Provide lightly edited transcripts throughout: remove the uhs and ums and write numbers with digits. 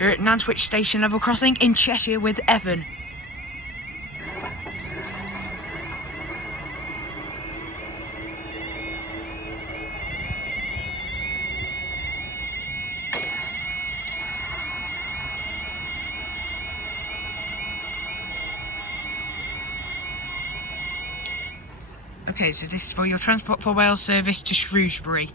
You're at Nantwich Station level crossing in Cheshire with Evan. Okay, so this is for your Transport for Wales service to Shrewsbury.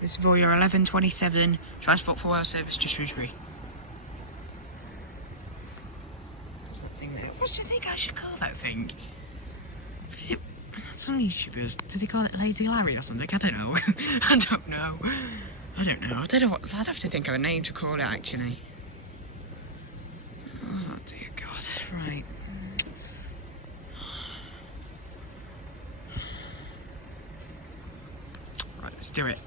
This is for your 11:27 Transport for Wales service to Shrewsbury. What's that thing there? What do you think I should call that thing? Is it, some YouTubers, do they call it Lazy Larry or something? I don't know. I don't know. I don't know what, I'd have to think of a name to call it actually. Oh dear God, right. Right, let's do it.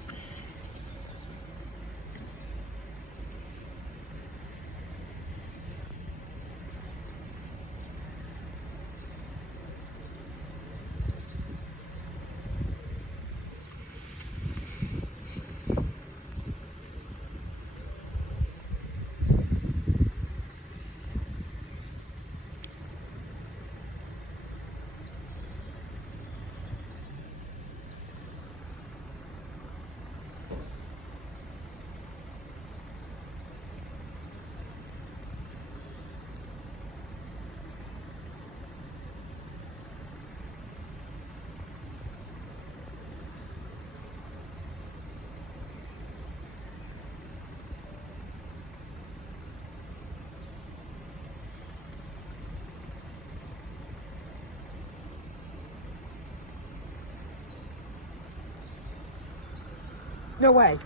No way.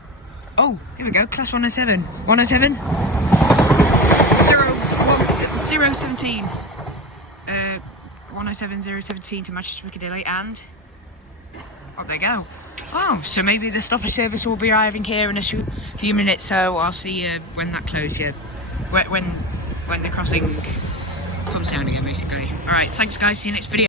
Oh, here we go. Class 107. 107. 017. 107 017 to Manchester Piccadilly and... Oh, there you go. Oh, so maybe the stopper service will be arriving here in a few minutes, so I'll see you when that closes, yeah. When the crossing comes down again, basically. Alright, thanks guys, see you next video.